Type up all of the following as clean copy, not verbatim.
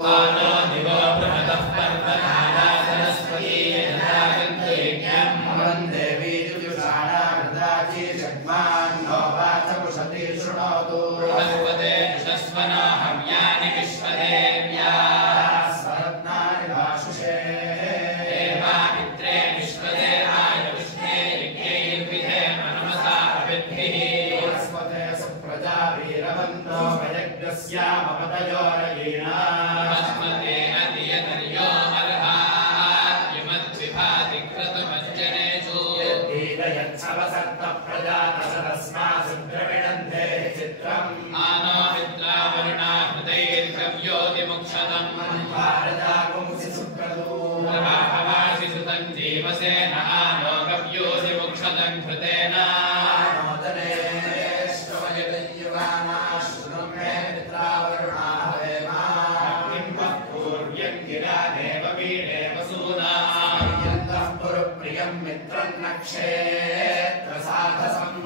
आनो दिवो बृहतः पर्वताना सरस्वती यदागन्तु यज्ञम् वन्दे वीर्युषाणा वृदाची षड्मान् नो वाचपुषति शृणोतु बृहस्पते जुषस्वनो हव्यानि विश्वदेव्याः स्वरत्नानि वाशुषे देवामित्रे विश्वदेवाय विष्णे यज्ञैर्विधेम नमसा अविद्भिः बृहस्पते सुप्रजावीरवन्तो वयज्ञस्यामपतयोरयेण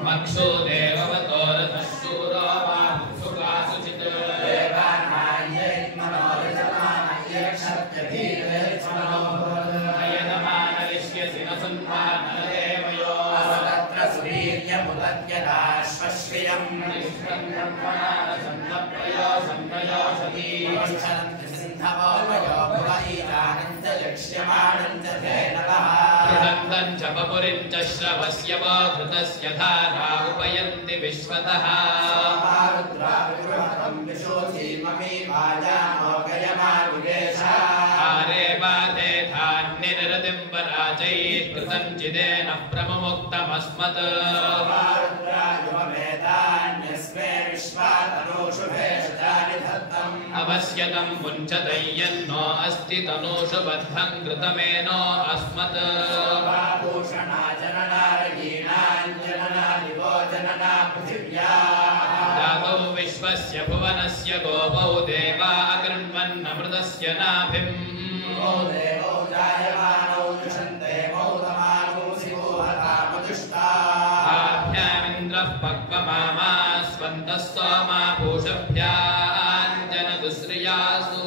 मक्षो देववतो रथः शूरो सुखासुचित् देवानायैर्मनोरजमानयक्षत्यधीरयजमानरिष्यसि न सन्तानदेवयो तत्र सुवीर्यमुदत्यदाश्वश्रियम् निष्ठम् ब्रह्मणा न सन्नप्रयो सन्नयोषधी सिन्धवोमयो भुवैरानञ्च यक्ष्यमाणञ्च धेनवः च बपुरिं च श्रवस्य वो घृतस्य धारा उपयन्ति विश्वतः आरे वाते धान्यनिरतिं पराजैः कृतं चिदेन प्रमुक्तमस्मत् अवस्यतं मुञ्चतय्यन्नो अस्ति तनूषु बद्धं कृतमेनो अस्मत् दातौ विश्वस्य भुवनस्य गोपौ देवा अकृण्वन्नमृतस्य नाभिम् आभ्यामिन्द्रः पक्वमामा स्वन्तः सोमा भूषभ्याञ्जनतु श्रियासु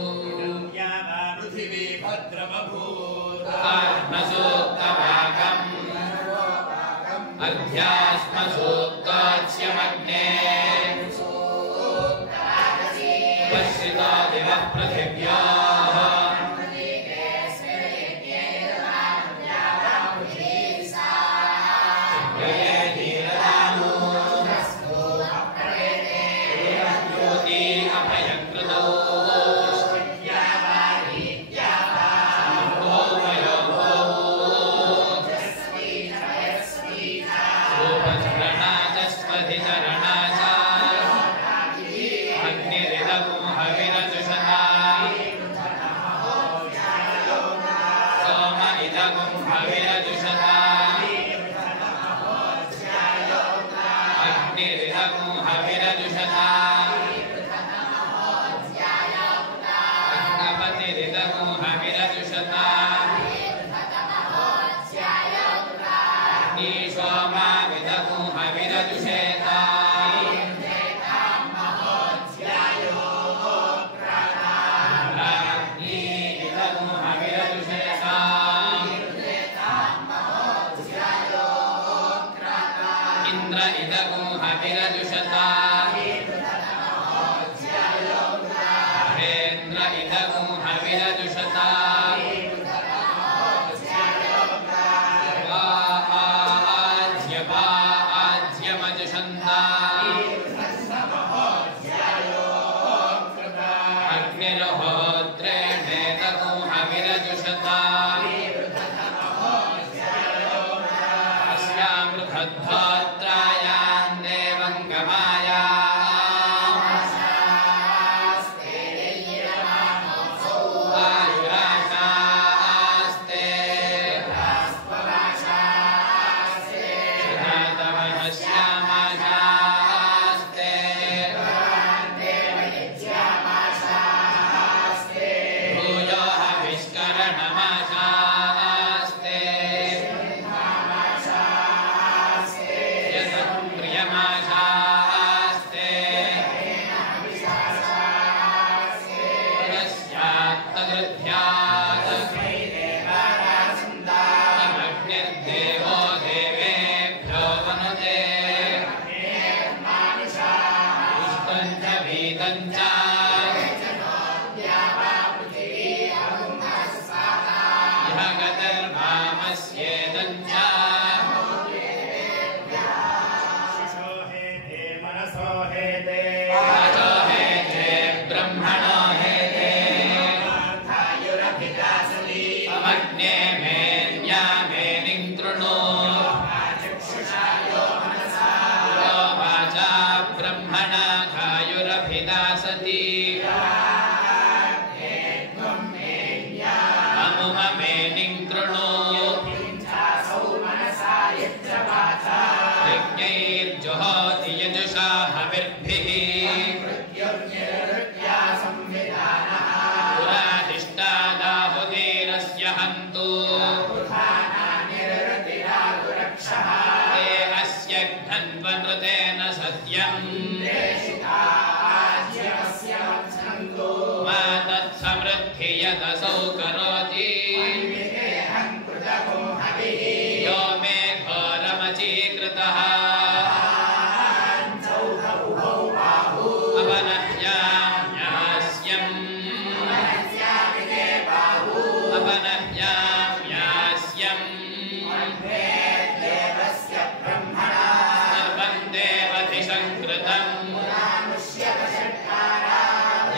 पृथिवी भद्रमभूत् आत्मसूक्तवाकम् अध्यात्मसूक्ताच्यमग्ने पश्यता दिवः पृथिव्याः तदृध्यात् अग्निर्देवो देवेभ्यो वनुते पुष्टं च वीतं च इह गतिर्वामस्येदं च ब्रह्मणो हेते अमग्ने मेन्यामेनिं कृणु यो वाचा ब्रह्मणा धायुरभिदासति अमुममेनिं कृणु यज्ञैर्जुहोति यजुषा हविर्भिः पुराधिष्ठादाहुतीरस्य हन्तु ते अस्य घ्नन्वनृतेन सत्यम् मा तत्समृद्धि यदसौ करोति यो मे घोरमचीकृतः अपनह्याम्यास्यम् सर्वं देवधिशङ्कृतम्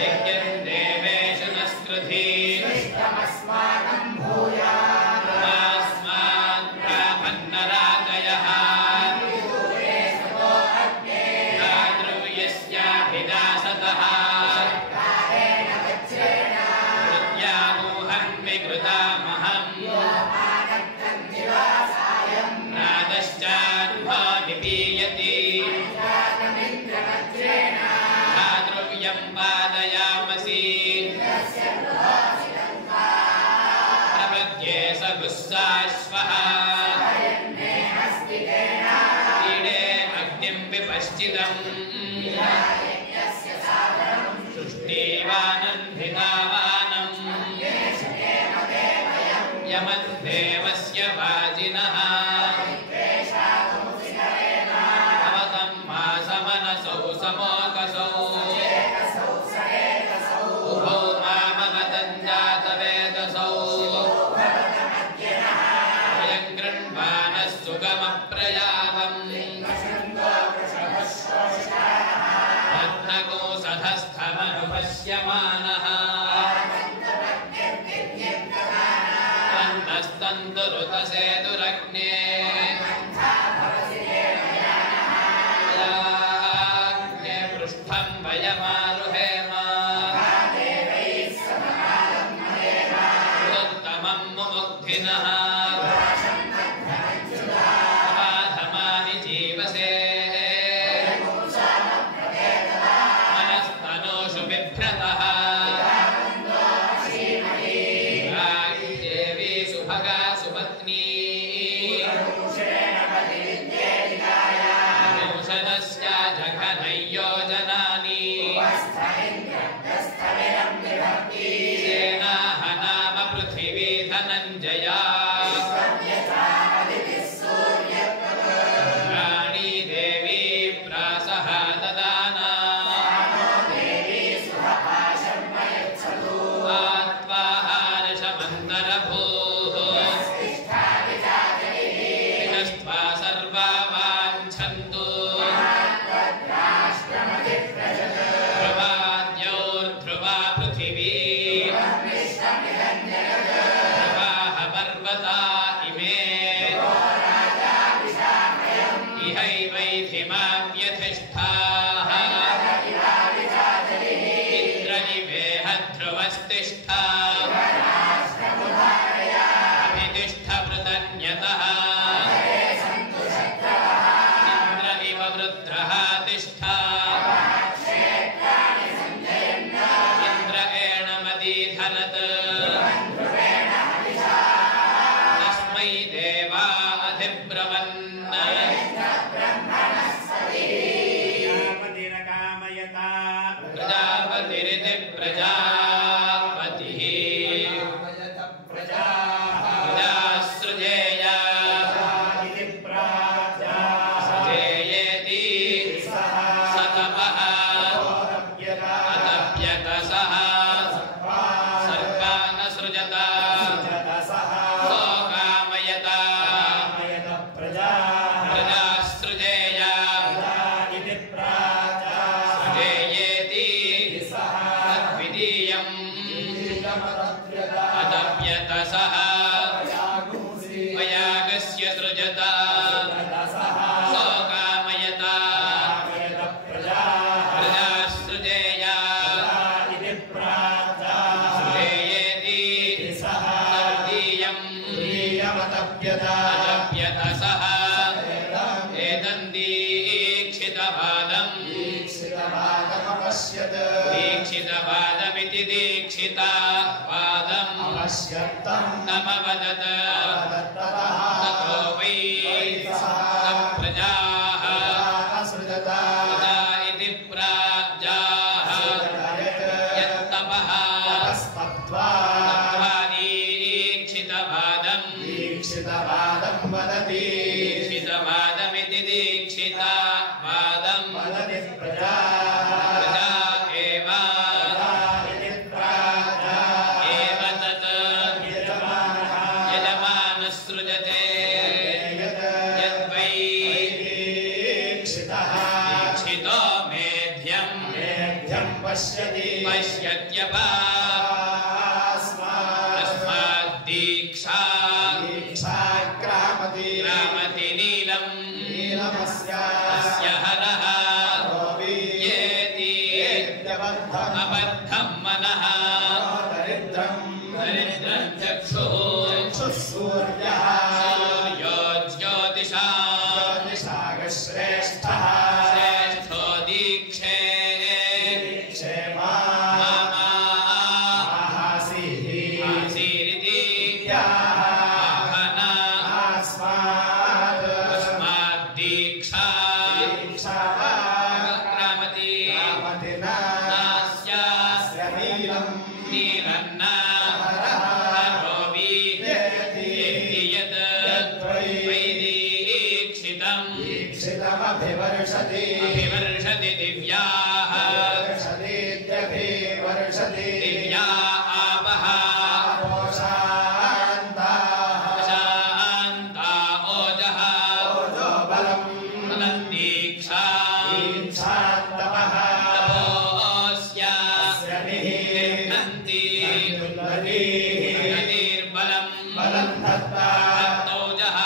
यज्ञं देवेषु नस्कृति अस्मान् प्रापन्नरातयः धातृव्यस्याभिदासतः कृत्यामोहन्विकृतामहम् नादश्चान्भो निपीयति धातृव्यं पादयामसि प्रपद्ये स गुस्साश्वः ईडे अग्निं विपश्चितम् सृष्टिवानन्धितावानम् यमद्देवस्य वाजिनः अवतं मासमनसौ समोकसौ उभौ मामवतं जातवेदसौ वयं गृह्णानः सुगमप्रयावम् भद्रकोसधस्थमनुपश्यमानः तन्तुरुतसेतुरग्ने याज्ञे पृष्ठं वयमारुहेम उत्तमं मुमुग्धिनः अबाधमानि जीवसे मनस्तनोषु बिभ्रतः देवी सुभगा सुपत्नी भूषणस्य जघनयोजनानि सेनाः नाम पृथिवी धनञ्जया राणी देवी प्रासः ददाना आत्वाहारशमन्तरभूः विनष्ट्वा सर्वा वाञ्छन्तु ध्रुवाद्योर्ध्रुवा पृथिवी ध्रुवाः पर्वता इमे इहैवैधिमाव्यधिष्ठाः इन्द्र इवेह ध्रुवस्तिष्ठा अभितिष्ठभृतन्यतः इन्द्र इव वृत्रः तिष्ठा इन्द्र एणमदीधनत् तस्मै देवा अधिब्रवन् प्रजापतिरिति प्रजापति अदप्यतसः वयागस्य सृजत सोकामयता प्रजासृजेया सृजेयेति अदप्यतसः दीक्षितवादमिति दीक्षितावादम् नमवदत ततो वै प्रजाः तदा इति प्राजाः यत्तपः दीक्षितवादम् वदति दीक्षितवादमिति दीक्षितावादम् वदति प्रजा सृजते यद्वै दीक्षितो मेध्यम् पश्यत्यस्मात् दीक्षा ग्रामति नीलमस्य हरः येति अबद्धं मनः दरिद्रं चक्षुः सूर्यो ज्योतिषागश्रेष्ठः श्रेष्ठो दीक्षे मामासीरिति तस्मात् दीक्षा ग्रामति नास्य नीलन्न अभिवर्षति दिव्याः दिव्या आपः शान्ता ओजः बलं दीक्षा तपोस्य गृह्णन्ति नदीर्बलं दत्तौजः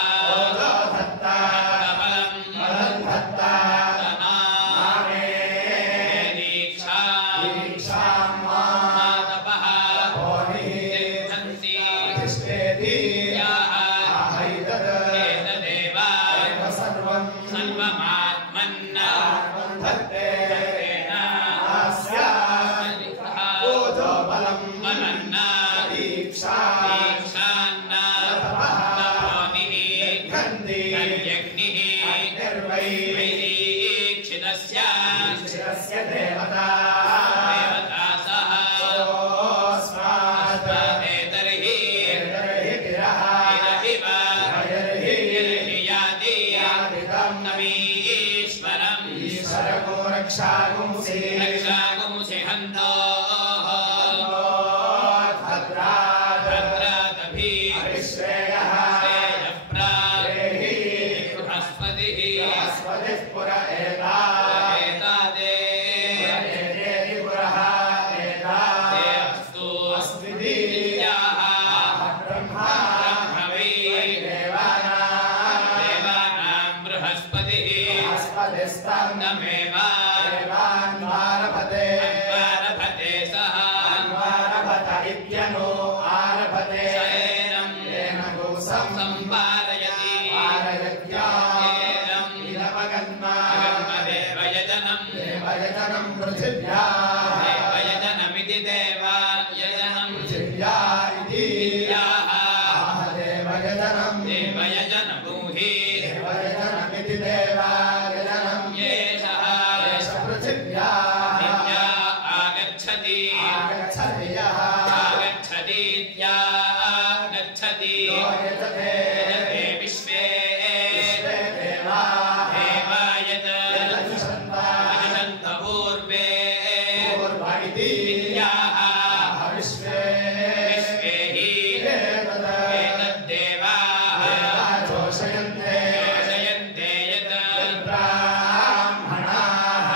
रक्षागुंसि हन्तो भद्रादभि श्रेयः बृहस्पतिः पुर एतादे अस्तु ब्रह्मवै देवानां बृहस्पतिस्तमेव आरभते सः इत्यनो आरभते संपारयति देवयजनं पृथिव्या देवयजनमिति देवयजनं पृथिव्या इति देवयजन भूहि देवयजनमिति देवयजनं येषः पृथिव्या आगच्छति गच्छति यजते विश्वे देवायत अजन्त पूर्वे विश्वे हि एतद्देवाः घोषयन्ते यत् ब्राह्मणाः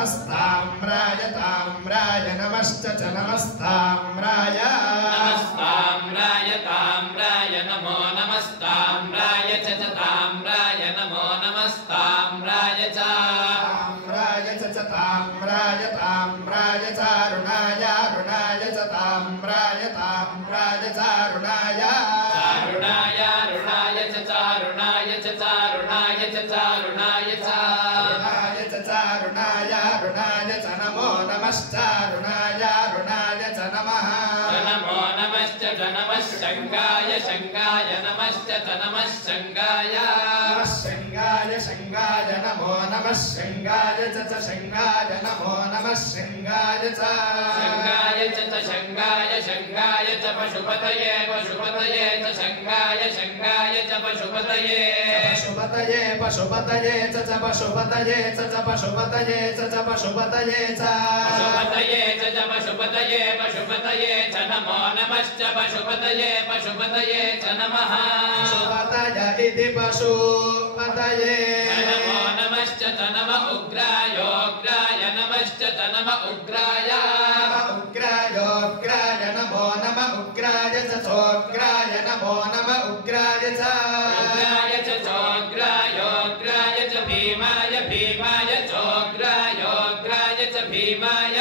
नमस्ताम्राय ताम्राय नमश्च च नमस्ताम्राय नमस्ताम्राय ताम्राय नमो नमस्ताम्राय च ताम्राय नमो नमस्ताम्राय च ताम्राय च ताम्राय ताम्राय चारुणाय रुणाय च ताम्राय ताम्राय चारुणाय चारुणाय रुणाय च चारुणाय च चारुणाय च चारुणाय च चारुणाय रुणाय च नमो नमश्चारुणाय रुणाय च नमः नमो नमश्च नमः शङ्गाय शङ्गाय नमश्च नमः शङ्गाय शङ्गाय शङ्गाय नमो नमः शङ्गाय च शङ्गाय नमो नमः शङ्गाय च शङ्गाय च शङ्गाय शङ्गाय च पशुपतये पशुपतये च शङ्गाय शङ्गाय च पशुपतये पशुपतये पशुपतये च पशुपतये च पशुपतये च पशुपतये च पशुपतये च पशुपतये पशुपतये च नमो नमश्च पशुपतये पशुपतये च नमः पशुपतय इति पशुपतये नमो नमश्च नम उग्रायोग्राय नमश्च नम उग्राय उग्रायोग्राय नमो नम उग्राय च चोग्राय नमो नम उग्राय च उग्राय च चोग्रायोग्राय च भीमाय भीमाय चोग्रायोग्राय च भीमाय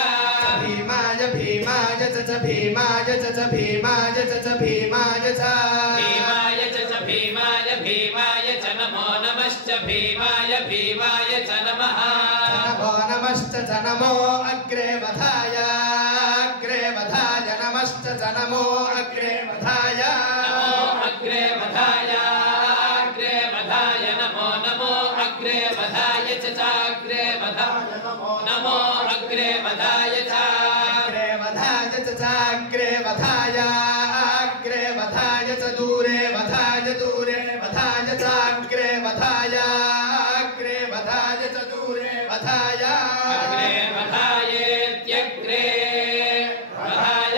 भीमाय भीमाय च भीमाय च भीमाय च भीमाय च भीमाय च भीमाय भीमाय च नमो नमश्च भीमाय भीमाय च नमः नमो नमश्च नमो अग्रे वधाय नमश्च नमो अग्रे वधाय नमो अग्रे वधाय नमो नमो अग्रे वधाय च चाग्रे वधाय नमो अग्रे वधाय च अग्रे वधाय च चाग्रे वधाय अग्रे वधाय च दूरे वधाय दूरे वधाय चाग्रे वधाय अग्रे वधाय च दूरे वधाय अग्रे वधायेत्यग्रे वधाय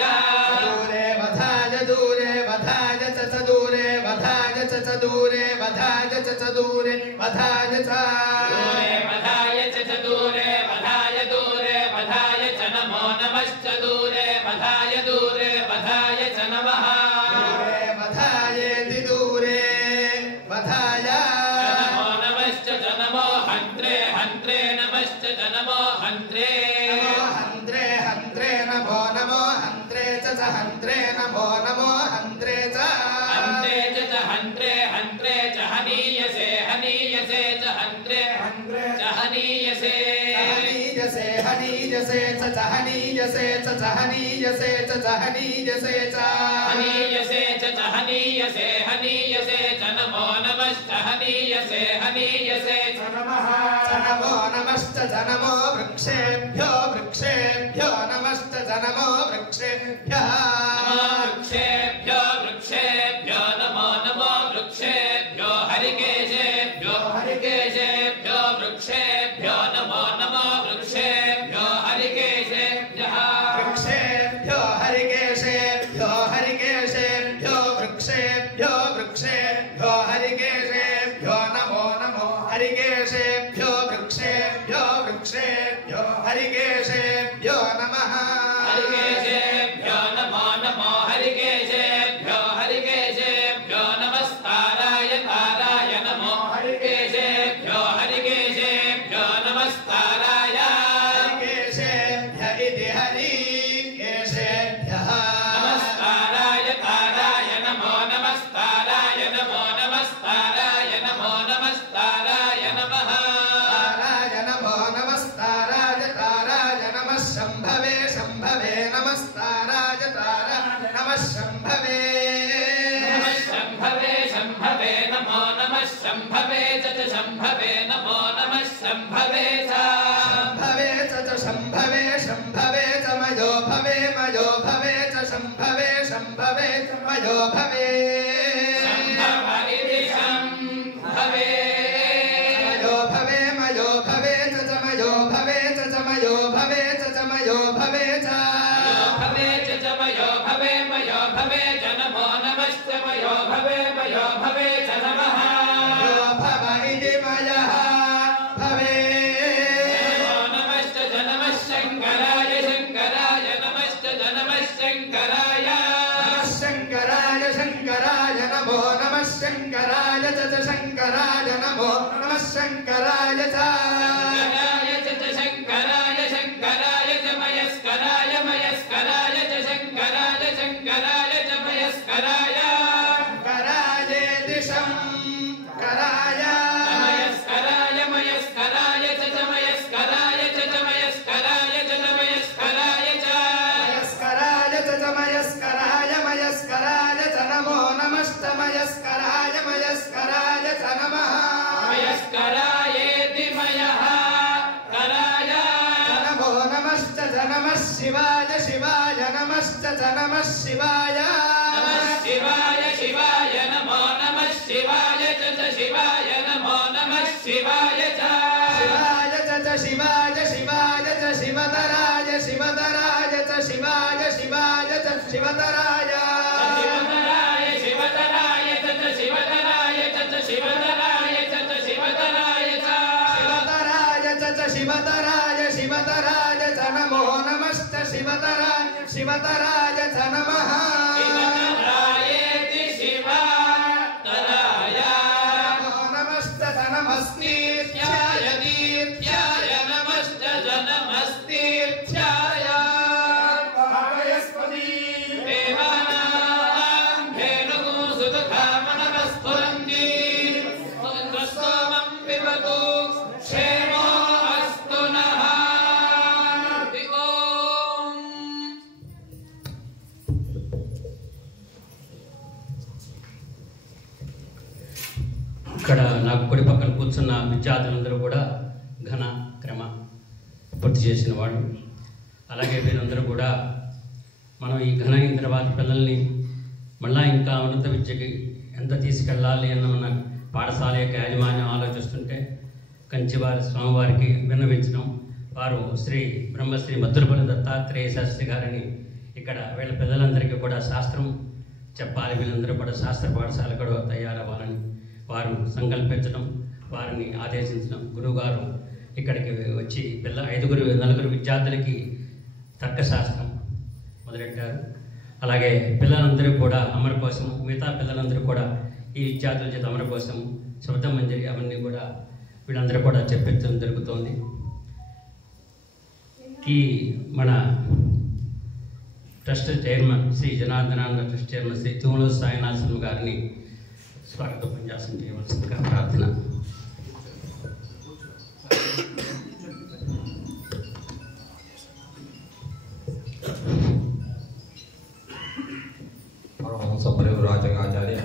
दूरे वधाय दूरे वधाय च दूरे वधाय च दूरे वधाय च दूरे वधाय च दूरे वधाय च दूरे वधाय दूरे वधाय च नमो नमश्च दूरे वधाय च नमः दूरे वधायेति दूरे वधाय नमो नमश्च नमो हन्त्रे हन्त्रे नमश्च नमो हन्त्रे हन्त्रे हन्त्रे नमो नमो हन्त्रे च हन्त्रे नमो हन्त्रे च हन्त्रे च हन्त्रे हन्त्रे च हनीयसे हनीयसे च हन्त्रे हन्त्रे च हनीयसे हनीयसे हनीयसे च हनीयसे च हनीयसे च हनीयसे च हनीयसे च हनीयसे हनीयसे च नमो नमश्च हनीयसे हनीयसे च नमः नमो नमश्च नमो वृक्षेभ्यो वृक्षेभ्यो नमश्च नमो वृक्षेभ्यः वृक्षेभ्यो वृक्षेभ्यो नमो नमो वृक्षेभ्यो हरिकेशेभ्यो हरिकेशेभ्यो वृक्षेभ्यो नमो नमो वृक्षेभ्यो हरिकेशेभ्यः वृक्षेभ्यो हरिकेशेभ्यो हरिकेशेभ्यो वृक्षेभ्यो वृक्षेभ्यो हरिकेशेभ्यो नमो नमो हरिकेशेभ्यो वृक्षेभ्यो वृक्षेभ्यो वृक्षेभ्यो हरिकेशेभ्यो नमः हरिकेशेभ्यो नमो नमो हरिकेशेभ्यो हरिकेशेभ्यो नमस्काराय ताराय नमो हरिकेशेभ्यो हरिकेशेभ्यो नमस्काराय हरिकेशेभ्य इति हरिकेशेभ्यः नमस्काराय ताराय नमो नमस्काराय नमो नमस्काराय नमो नमस्काराय नमः ताराय नमो नमस्काराय ताराय नमः शम्भवे शम्भवे नमस्काराय ताराय नमः शम्भवे नमः शम्भवे शम्भवे नमो नमः शम्भवे च शम्भवे नमो नमः शम्भवे च शम्भवे शम्भवे च मयो भवे मयो भवे च शम्भवे शम्भवे च मयो भवे शम्भव इति शम्भवे मयो भवे मयो भवे च मयो भवे च मयो भवे च मयो भवे च भवे च मयो भवे च नमो नमश्च मयो भवे च नमः मयो भव इति मयः भवे नमो नमश्च नमः शङ्कराय शङ्कराय नमश्च नमः शङ्कराय शङ्कराय शङ्कराय नमो नमः शङ्कराय च शङ्कराय नमो नमः शङ्कराय च शङ्कराय शङ्कराय च मयस्कराय मयस्कराय च शङ्कराय शङ्कराय च मयस्कराय करायेति शङ्कराय मयस्कराय मयस्कराय च मयस्कराय च मयस्कराय च मयस्कराय च मयस्कराय च मयस्कराय मयस्कराय च नमो नमश्च मयस्कराय मयस्कराय च नमः मयस्करायेति मयः कराय नमो नमश्च नमः शिवाय शिवाय नमश्च नमः शिवाय नमः शिवाय शिवाय नमो नमः शिवाय च शिवाय नमो नमः शिवाय च शिवाय च शिवाय शिवाय च शिवतराय शिवतराय च शिवाय शिवाय च शिवतराय शिवतराय शिवतराय च शिवतराय च शिवतराय च शिवतराय च शिवतराय च शिवतराय शिवतराय च नमो नमश्च शिवतराय शिवतराय च नमः शिवतरायेति शिवतराय नमो नमश्च नमस्तीर्थ्याय तीर्थ्याय नमश्च नमस्तीर्थ्याय देवानां धेनुः सुदुःखमनमस्फुरन्ति सोमं पिबतु क्षेमो अस्तु नः ओम् ఇక్కడ నాకు కుడి పక్కన కూర్చున్న విద్యార్థులందరూ కూడా ఘన క్రమ పూర్తి చేసిన వాళ్ళు. అలాగే వీరందరూ కూడా మనం ఈ ఘన అయిన తర్వాత పిల్లల్ని మళ్ళా ఇంకా ఉన్నత విద్యకి ఎంత తీసుకెళ్ళాలి అన్న మన పాఠశాల యొక్క యాజమాన్యం ఆలోచిస్తుంటే కంచివారి స్వామివారికి విన్నవించడం, వారు శ్రీ బ్రహ్మశ్రీ మద్దులపల్లి దత్తాత్రేయ శాస్త్రి గారిని ఇక్కడ వీళ్ళ పిల్లలందరికీ కూడా శాస్త్రం చెప్పాలి, వీళ్ళందరూ కూడా శాస్త్ర పాఠశాల కూడా తయారవ్వాలని వారు సంకల్పించడం, వారిని ఆదేశించడం. గురువుగారు ఇక్కడికి వచ్చి నలుగురు విద్యార్థులకి తర్కశాస్త్రం మొదలెట్టారు. అలాగే పిల్లలందరూ కూడా అమర కోసం, మిగతా పిల్లలందరూ కూడా ఈ విద్యార్థుల చేత అమర కోసం శబ్ద మంజరి అవన్నీ కూడా వీళ్ళందరూ కూడా చెప్పించడం జరుగుతోంది. ఈ మన trust chairman Shri Janardanananda trust chairman Shri Thumaluru Sainath గారిని స్వాగత ఉపన్యాసం చేయవలసిందిగా ప్రార్థన. పరమహంస పరివ్రాజకాచార్య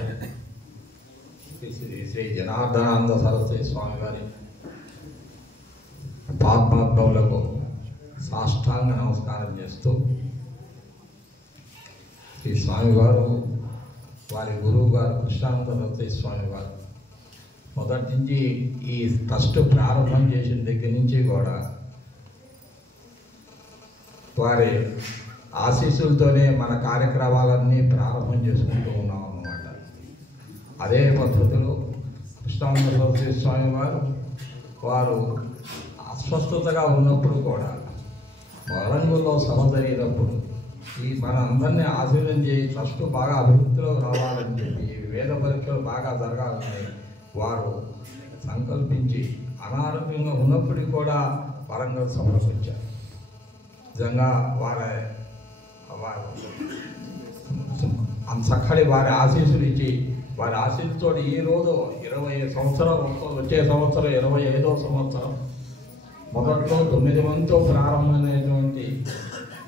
శ్రీ జనార్దనానంద సరస్వతి స్వామి గారి పాత్మోద్భవులకు సాష్టాంగ నమస్కారం చేస్తూ, శ్రీ స్వామివారు వారి గురువు గారు కృష్ణానంద సరస్వతి స్వామి వారు మొదటి నుంచి ఈ ట్రస్ట్ ప్రారంభం చేసిన దగ్గర నుంచి కూడా వారి ఆశీస్సులతోనే మన కార్యక్రమాలన్నీ ప్రారంభం చేసుకుంటూ ఉన్నాం అన్నమాట. అదే పద్ధతిలో కృష్ణానంద సరస్వతి స్వామి వారు అస్వస్థతగా ఉన్నప్పుడు కూడా వరంగల్లో సభ జరిగినప్పుడు ఈ మన అందరినీ ఆశీర్వదించి ట్రస్ట్ బాగా అభివృద్ధిలో రావాలని చెప్పి వేద పరీక్షలు బాగా జరగాలని వారు సంకల్పించి అనారోగ్యంగా ఉన్నప్పటికీ కూడా వరంగల్ సభలకు వచ్చారు. నిజంగా వారి చక్కటి వారి ఆశీస్సులు ఇచ్చి వారి ఆశీస్సుతో ఈరోజు 20 సంవత్సరాలు వచ్చే సంవత్సరం 25వ సంవత్సరం మొదట్లో 9 మందితో ప్రారంభమైనటువంటి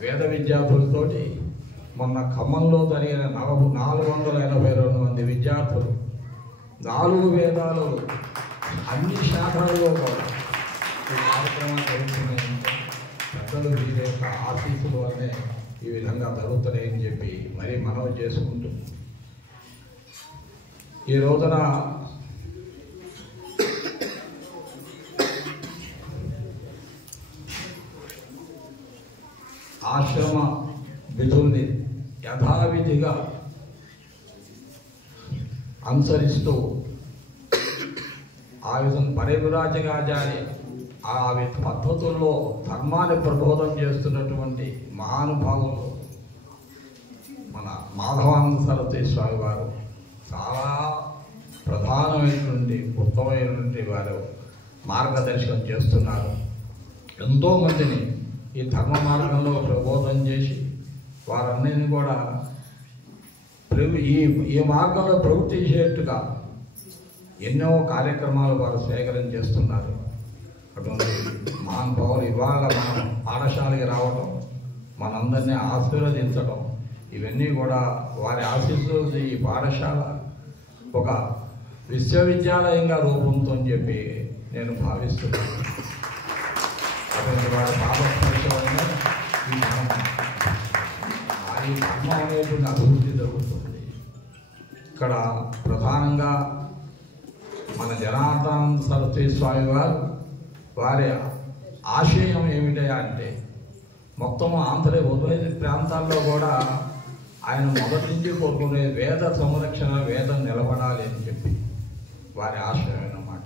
వేద విద్యార్థులతోటి మొన్న ఖమ్మంలో జరిగిన 482 మంది విద్యార్థులు 4 వేదాలు అన్ని శాఖలలో కూడా ఈ కార్యక్రమాలు జరుగుతున్నాయంటే పెద్దలు వీరి యొక్క ఆశీస్సుల వల్లనే ఈ విధంగా జరుగుతున్నాయని చెప్పి మరీ మనవి చేసుకుంటూ ఈ రోజున ఆశ్రమ విధుల్ని యథావిధిగా అనుసరిస్తూ ఆ విధంగా పరివిరాజకాచార్య ఆ పద్ధతుల్లో ధర్మాన్ని ప్రబోధం చేస్తున్నటువంటి మహానుభావులు మన మాధవానంద సరస్వతి స్వామి వారు చాలా ప్రధానమైనటువంటి ఉత్తమమైనటువంటి వారు మార్గదర్శనం చేస్తున్నారు. ఎంతోమందిని ఈ ధర్మ మార్గంలో ప్రబోధం చేసి వారన్నిటిని కూడా ఈ మార్గంలో ప్రవృత్తి చేసేట్టుగా ఎన్నో కార్యక్రమాలు వారు సేకరణ చేస్తున్నారు. అటువంటి మహానుభావులు ఇవాళ మనం పాఠశాలకి రావటం, మనందరినీ ఆశీర్వదించడం, ఇవన్నీ కూడా వారి ఆశీస్సులు ఈ పాఠశాల ఒక విశ్వవిద్యాలయంగా రూపొందుతుందని చెప్పి నేను భావిస్తున్నాను. అటువంటి వారి పాపస్పర్శమైన ఈ ధర్మం అనేటువంటి అభివృద్ధి జరుగుతుంది. ఇక్కడ ప్రధానంగా మన జనార్దనానంద సరస్వతి స్వామి వారి ఆశయం ఏమిటయా అంటే మొత్తం ఉభయ ప్రాంతాల్లో కూడా ఆయన మొదటి నుంచి కోరుకునే వేద సంరక్షణ, వేదం నిలబడాలి అని చెప్పి వారి ఆశయం అన్నమాట.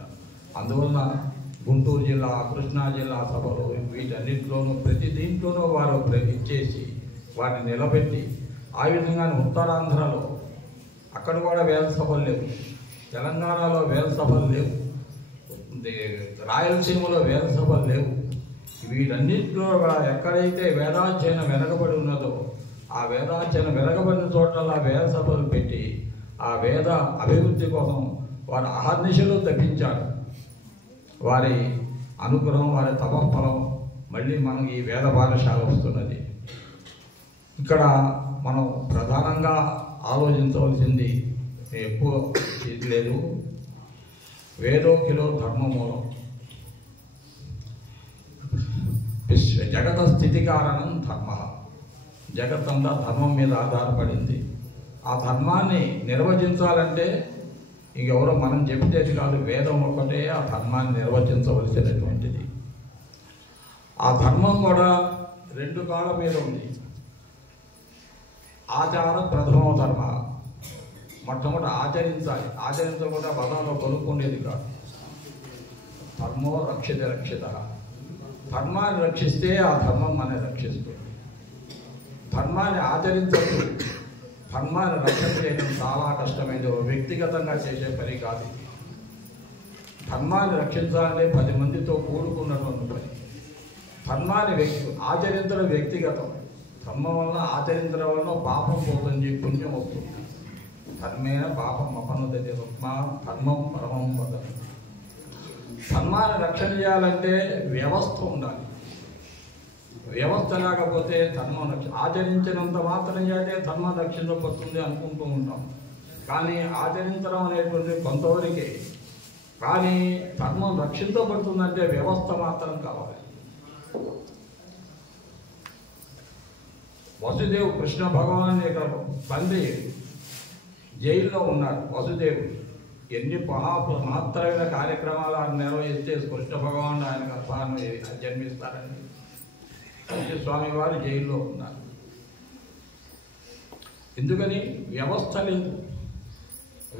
అందువల్ల గుంటూరు జిల్లా, కృష్ణా జిల్లా సభలు వీటన్నిటిలోనూ ప్రతి దీంట్లోనూ వారు ఇచ్చేసి వాటిని నిలబెట్టి ఆ విధంగానే ఉత్తరాంధ్రలో అక్కడ కూడా వేద సభలు లేవు, తెలంగాణలో వేద సభలు లేవు, రాయలసీమలో వేద సభలు లేవు. వీటన్నిటిలో ఎక్కడైతే వేదాధ్యయనం వెనకబడి ఉన్నదో ఆ వేదాధ్యయనం వెనకబడిన చోట్ల వేద సభలు పెట్టి ఆ వేద అభివృద్ధి కోసం వారు అహర్నిశలు తప్పించారు. వారి అనుగ్రహం, వారి తపఫలం మళ్ళీ మనకి ఈ వేద పాఠశాల వస్తున్నది. ఇక్కడ మనం ప్రధానంగా ఆలోచించవలసింది ఎక్కువ ఇది లేదు. వేదోకిలో ధర్మమూలం, జగత స్థితి కారణం ధర్మ. జగత్తంతా ధర్మం మీద ఆధారపడింది. ఆ ధర్మాన్ని నిర్వచించాలంటే ఇంకెవరో మనం చెప్పేది కాదు, వేదం ఒకటే ఆ ధర్మాన్ని నిర్వచించవలసినటువంటిది. ఆ ధర్మం కూడా 2 కాళ్ళ మీద ఉంది. ఆచార ప్రథమ ధర్మ, మొట్టమొదటి ఆచరించాలి, ఆచరించకుండా పదంలో కొనుక్కుండేది కాదు. ధర్మో రక్షిత రక్షిత, ధర్మాన్ని రక్షిస్తే ఆ ధర్మం మనని రక్షిస్తుంది. ధర్మాన్ని ఆచరించదు, ధర్మాన్ని రక్షణ చేయడం చాలా కష్టమైనది, వ్యక్తిగతంగా చేసే పని కాదు. ధర్మాన్ని రక్షించాలంటే 10 మందితో కూడుకున్నటువంటి పని. ధర్మాన్ని ఆచరించడం వ్యక్తిగతం. ధర్మం వలన ఆచరించడం వలన పాపం పోతుంది, పుణ్యం వస్తుంది. ధర్మేణ పాపం అపనుదతి ధర్మం పరమం వదతి. ధర్మాన్ని రక్షణ చేయాలంటే వ్యవస్థ ఉండాలి. వ్యవస్థ లేకపోతే ధర్మం ఆచరించినంత మాత్రం చేస్తే ధర్మం రక్షించబడుతుంది అనుకుంటూ ఉంటాం. కానీ ఆచరించడం అనేటువంటి కొంతవరకే. కానీ ధర్మం రక్షించబడుతుందంటే వ్యవస్థ మాత్రం కావాలి. వసుదేవ్ కృష్ణ భగవాన్ యొక్క తండ్రి జైల్లో ఉన్నాడు. వసుదేవుడు ఎన్ని మహత్తరమైన కార్యక్రమాలు ఆయన నిర్వహిస్తే కృష్ణ భగవాన్ ఆయన గర్భాన్ని జన్మిస్తారని స్వామి వారు జైల్లో ఉన్నారు. ఎందుకని? వ్యవస్థ లేదు.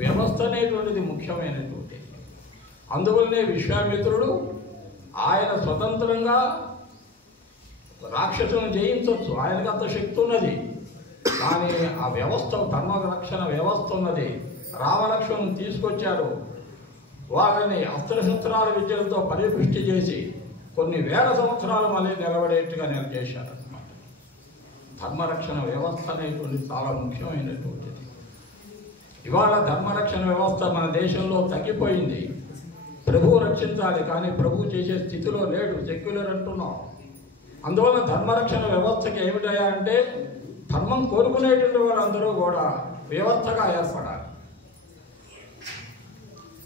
వ్యవస్థ అనేటువంటిది ముఖ్యమైనటువంటి. అందువల్లనే విశ్వామిత్రుడు ఆయన స్వతంత్రంగా రాక్షసులను జయించవచ్చు, ఆయనకు అంత శక్తి ఉన్నది. కానీ ఆ వ్యవస్థ, ధర్మ రక్షణ వ్యవస్థ ఉన్నది. రామలక్ష్మణుని తీసుకొచ్చారు, వారిని అస్త్రశస్త్రాల విద్యలతో పరిపుష్టి చేసి కొన్ని వేల సంవత్సరాలు మళ్ళీ నిలబడేట్టుగా చేశారు అన్నమాట. ధర్మరక్షణ వ్యవస్థ అనేటువంటి చాలా ముఖ్యమైనటువంటిది. ఇవాళ ధర్మరక్షణ వ్యవస్థ మన దేశంలో తగ్గిపోయింది. ప్రభువు రక్షించాలి, కానీ ప్రభువు చేసే స్థితిలో లేడు, సెక్యులర్ అంటున్నాం. అందువల్ల ధర్మరక్షణ వ్యవస్థకి ఏమిటయా అంటే ధర్మం కోరుకునేటువంటి వాళ్ళందరూ కూడా వ్యవస్థగా ఏర్పడాలి.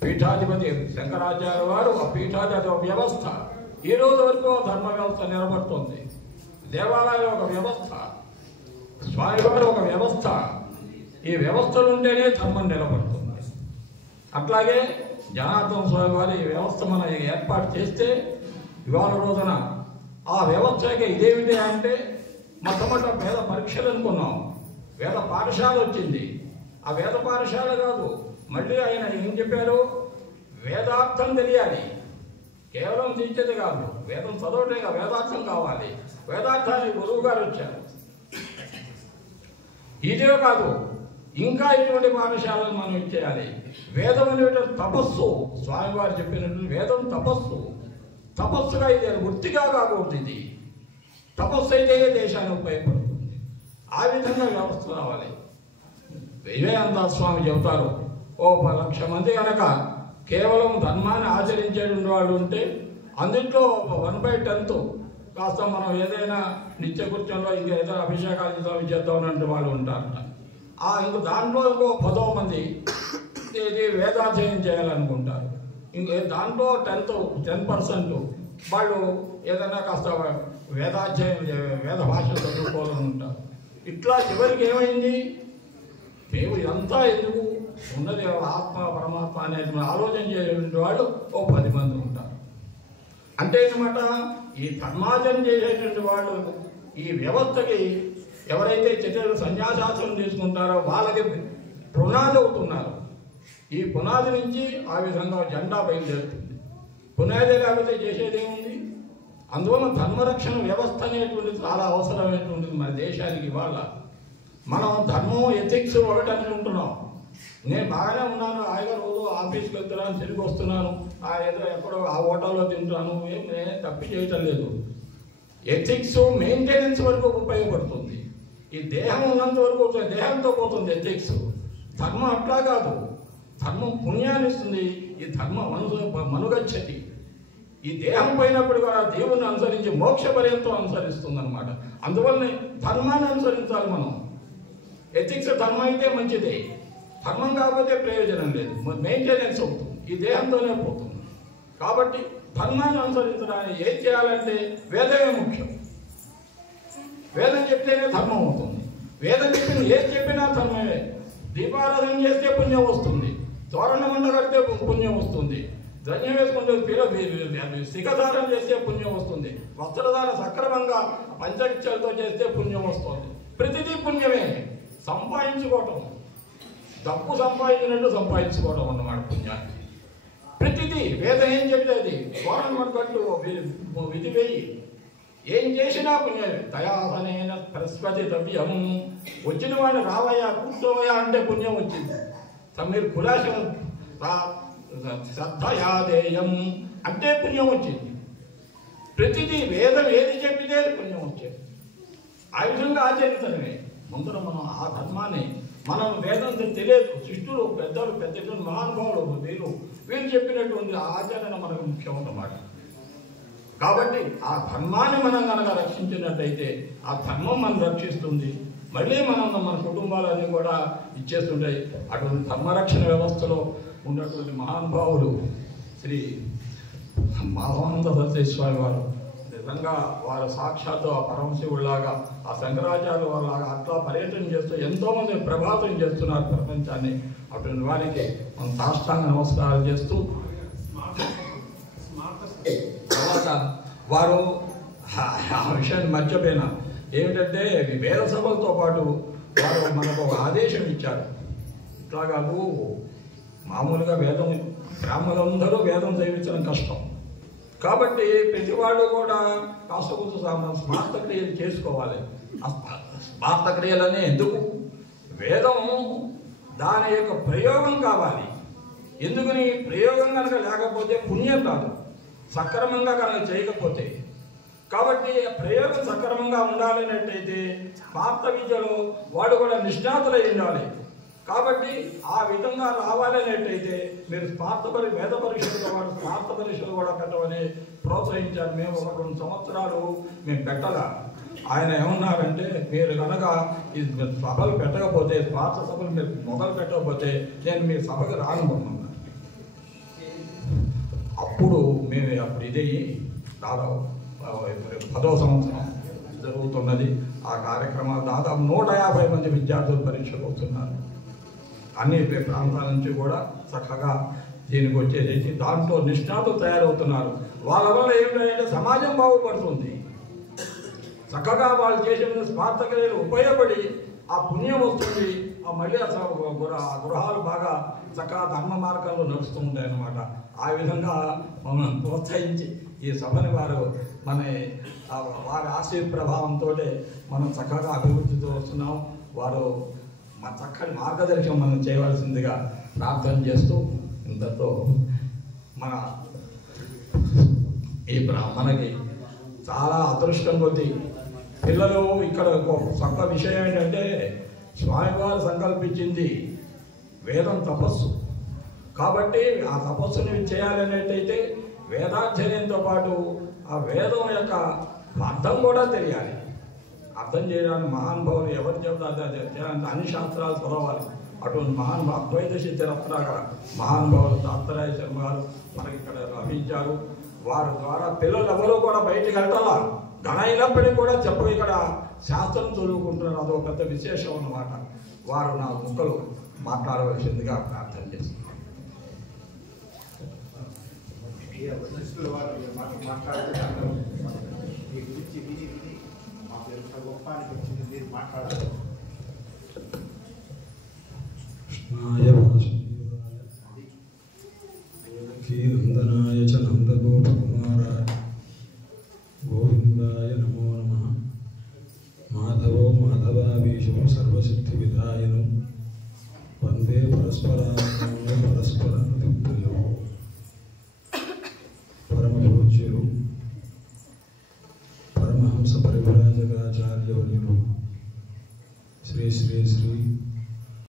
పీఠాధిపతి శంకరాచార్య వారు ఆ పీఠాధిపతి ఒక వ్యవస్థ. ఈ రోజు వరకు ధర్మ వ్యవస్థ నిలబడుతుంది. దేవాలయం ఒక వ్యవస్థ, స్వామివారు ఒక వ్యవస్థ. ఈ వ్యవస్థలు ఉంటేనే ధర్మం నిలబడుతుంది. అట్లాగే జనార్దన స్వామి వారి ఈ వ్యవస్థ మనం ఏర్పాటు చేస్తే ఇవాళ రోజున ఆ వ్యవస్థకి ఇదేమిటి అంటే మొట్టమొదట వేద పరీక్షలు అనుకున్నాం, వేద పాఠశాల వచ్చింది. ఆ వేద పాఠశాల కాదు, మళ్ళీ ఆయన ఏం చెప్పారు, వేదార్థం తెలియాలి, కేవలం తీర్చేది కాదు, వేదం చదవటంగా వేదార్థం కావాలి. వేదార్థానికి గురువు గారు వచ్చారు. ఇదే కాదు, ఇంకా ఇటువంటి పాఠశాలను మనం ఇచ్చేయాలి. వేదం అనేటువంటి తపస్సు, స్వామివారు చెప్పినట్టు వేదం తపస్సు. తపస్సుగా ఇది వృత్తిగా కాకూడదు. ఇది తపస్సు అయితే దేశానికి ఉపయోగపడుతుంది. ఆ విధంగా వ్యవస్థ రావాలి. వివేకానంద స్వామి చెబుతారు, 1,00,000 మంది కనుక కేవలం ధర్మాన్ని ఆచరించేటువంటి వాళ్ళు ఉంటే అందులో 1/10 కాస్త మనం ఏదైనా నిత్యకృత్యంలో ఇంకా ఏదో అభిషేకాలు చేద్దామనంటే వాళ్ళు ఉంటారట. ఇంక దాంట్లో ఇంకో 10 మంది ఇది వేదాధ్యయనం చేయాలనుకుంటారు. ఇంక దాంట్లో 10% వాళ్ళు ఏదైనా కాస్త వేదాధ్యయనం వేద భాష చదువుకోవాలని ఉంటారు. ఇట్లా చివరికి ఏమైంది, మేము ఇదంతా ఎందుకు ఉన్నది ఆత్మ పరమాత్మ అనేది ఆలోచన చేసేటువంటి వాళ్ళు 10 మంది ఉంటారు. అంటే అనమాట ఈ ధర్మాచరణ చేసేటువంటి వాళ్ళు ఈ వ్యవస్థకి ఎవరైతే సన్యాసాసనం తీసుకుంటారో వాళ్ళకి పునాది అవుతున్నారు. ఈ పునాది నుంచి ఆ విధంగా జెండా బయలుదేరుతుంది. పునాది లేకపోతే చేసేది ఏముంది? అందువల్ల ధర్మరక్షణ వ్యవస్థ అనేటువంటిది చాలా అవసరమైనటువంటిది మన దేశానికి. ఇవాళ మనం ధర్మం ఎథిక్స్ ఒకటని ఉంటున్నాం. నేను బాగానే ఉన్నాను, హాయిగా రోజు ఆఫీస్కి వెళ్తున్నాను, తిరిగి వస్తున్నాను, ఏదో ఎక్కడో ఆ హోటల్లో తింటున్నాను, ఏం తప్పి చేయటం లేదు. ఎథిక్స్ మెయింటెనెన్స్ వరకు ఉపయోగపడుతుంది. ఈ దేహం ఉన్నంత వరకు దేహంతో పోతుంది ఎథిక్స్. ధర్మం అట్లా కాదు, ధర్మం పుణ్యాన్ని ఇస్తుంది. ఈ ధర్మం మనుగచ్చతి. ఈ దేహం పోయినప్పుడు కూడా దేవుణ్ణి అనుసరించి మోక్ష పర్యంతం అనుసరిస్తుంది అనమాట. అందువల్లనే ధర్మాన్ని అనుసరించాలి మనం. ఎథిక్స్ ధర్మం అయితే మంచిదే, ధర్మం కాకపోతే ప్రయోజనం లేదు, మెయింటెనెన్స్ అవుతుంది, ఈ దేహంతోనే పోతుంది. కాబట్టి ధర్మాన్ని అనుసరించడానికి ఏం చేయాలంటే వేదమే ముఖ్యం. వేదం చెప్తేనే ధర్మం అవుతుంది. వేదం చెప్పింది ఏది చెప్పినా ధర్మమే. దీపారాధన చేస్తే పుణ్యం వస్తుంది, తోరణం ఉండగడితే పుణ్యం వస్తుంది, ధన్యం వేసుకుంటే శిఖధారణ చేస్తే పుణ్యం వస్తుంది, వస్త్రధారణ సక్రమంగా పంచక్షలతో చేస్తే పుణ్యం వస్తుంది. ప్రతిదీ పుణ్యమే. సంపాదించుకోవటం, డబ్బు సంపాదించినట్టు సంపాదించుకోవటం అన్నమాట పుణ్యాన్ని. ప్రతిదీ వేదం ఏం చెప్తుంది, తోరణం కట్టు, విధి వేయి, ఏం చేసినా పుణ్యమే. దయాసనైన ప్రస్పతి ద్రవ్యం. వచ్చిన వాడిని రావయ్యా కూర్చోవయ్యా అంటే పుణ్యం వచ్చింది. మీరు కులాశం శ్రద్ధయాదేయం అంటే పుణ్యం వచ్చింది. ప్రతిదీ వేదం ఏది చెప్పితే పుణ్యం వచ్చేది. ఆ విధంగా ఆచరించడమే. ముందర మనం ఆ ధర్మాన్ని మనం వేదం తెలియదు, శిష్టులు పెద్దలు పెద్ద మహానుభావులు వీళ్ళు చెప్పినటువంటి ఆచరణ మనకు ముఖ్యం అన్నమాట. కాబట్టి ఆ ధర్మాన్ని మనం కనుక రక్షించినట్టయితే ఆ ధర్మం మనం రక్షిస్తుంది. మళ్ళీ మనం మన కుటుంబాలన్నీ కూడా ఇచ్చేస్తుంటాయి. అటువంటి ధర్మరక్షణ వ్యవస్థలో ఉన్నటువంటి మహానుభావులు శ్రీ మాధవానంద సరస్వతి స్వామి వారు నిజంగా వారు సాక్షాత్తు ఆ పరమశివుడిలాగా, ఆ శంకరాచార్య వారిలాగా అట్లా పర్యటన చేస్తూ ఎంతోమంది ప్రభావితం చేస్తున్నారు ప్రపంచాన్ని. అటువంటి వారికి మనం సాష్టాంగ నమస్కారాలు చేస్తూ తర్వాత వారు ఆ విషయాన్ని మర్చిపోయినా ఏమిటంటే వేద సభలతో పాటు వారు మనకు ఒక ఆదేశం ఇచ్చారు. ఇట్లాగా మామూలుగా వేదం బ్రాహ్మణులందరూ వేదం చదివించడం కష్టం, కాబట్టి ప్రతి వాళ్ళు కూడా కాస్త కొంచెం స్మార్త క్రియలు చేసుకోవాలి. స్మార్త క్రియలని ఎందుకు? వేదం దాని యొక్క ప్రయోగం కావాలి. ఎందుకని? ప్రయోగం కనుక లేకపోతే పుణ్యం రాదు, సక్రమంగా కనుక చేయకపోతే. కాబట్టి ప్రయోగం సక్రమంగా ఉండాలన్నట్టయితే స్మార్త విద్యలో వాడు కూడా నిష్ణాతులై ఉండాలి. కాబట్టి ఆ విధంగా రావాలనేటైతే మీరు వేద పరీక్షలు వాడు స్మార్త పరీక్షలు కూడా పెట్టమని ప్రోత్సహించారు. మేము 1-2 సంవత్సరాలు మేము పెట్టాల. ఆయన ఏమన్నారంటే, మీరు కనుక ఈ సభలు పెట్టకపోతే, స్మార్త సభలు మీరు మొదలు పెట్టకపోతే నేను మీ సభకు రానుకున్నాను. అప్పుడు మేము ఇదయ్యి దాదాపు 10వ సంవత్సరం జరుగుతున్నది. ఆ కార్యక్రమాలు దాదాపు 150 మంది విద్యార్థులు పరీక్షకు వస్తున్నారు. అన్ని ప్రాంతాల నుంచి కూడా చక్కగా దీనికి వచ్చేసి దాంట్లో నిష్ణాతులు తయారవుతున్నారు. వాళ్ళ వల్ల ఏమిటంటే సమాజం బాగుపడుతుంది. చక్కగా వాళ్ళు చేసిన స్వార్థ క్రియలు ఉపయోగపడి ఆ పుణ్యం వస్తుంది. ఆ మళ్ళీ గృహాలు బాగా చక్కగా ధర్మ మార్గంలో నడుస్తూ ఉంటాయి అన్నమాట. ఆ విధంగా మమ్మల్ని ప్రోత్సహించి ఈ సభని వారి ఆశీర్ ప్రభావంతో మనం చక్కగా అభివృద్ధితో వస్తున్నాం. వారు మా చక్కటి మార్గదర్శనం మనం చేయవలసిందిగా ప్రార్థన చేస్తూ, ఇంతతో మనకి చాలా అదృష్టం కొద్దీ పిల్లలు ఇక్కడ ఒక విషయం ఏంటంటే, స్వామివారు సంకల్పించింది వేదం తపస్సు. కాబట్టి ఆ తపస్సుని చేయాలనేటైతే వేదాధ్యయనంతో పాటు ఆ వేదం యొక్క అర్థం కూడా తెలియాలి. అర్థం చేయడానికి మహానుభావులు ఎవరు చెబుతారు అన్ని శాస్త్రాలు చదవాలి. అటువంటి అద్వైత సిద్ధిరత్నాక మహానుభావులు తాత్తరాయ శర్మ గారు మనకి ఇక్కడ లభించారు. వారి ద్వారా పిల్లలు ఎవరూ కూడా బయటికి వెళ్ళాలా, ఘన అయినప్పటికీ కూడా ఇక్కడ శాస్త్రం చదువుకుంటున్నారు. అదొక పెద్ద విశేషం అన్నమాట. వారు నా ముక్కలు మాట్లాడవలసిందిగా ప్రార్థన చేస్తున్నారు. నందనాయ చ నందగోపకుమారాయ గోవిందాయ నమో నమః. మాధవో మాధవాభీషో సర్వసిద్ధి విధాయను వందే పరస్పరాత్మో పరస్పర ప్రియ పరమపూజ్యులు పరమహంస పరివ్రాజకాచార్యవర్యులు శ్రీ శ్రీ శ్రీ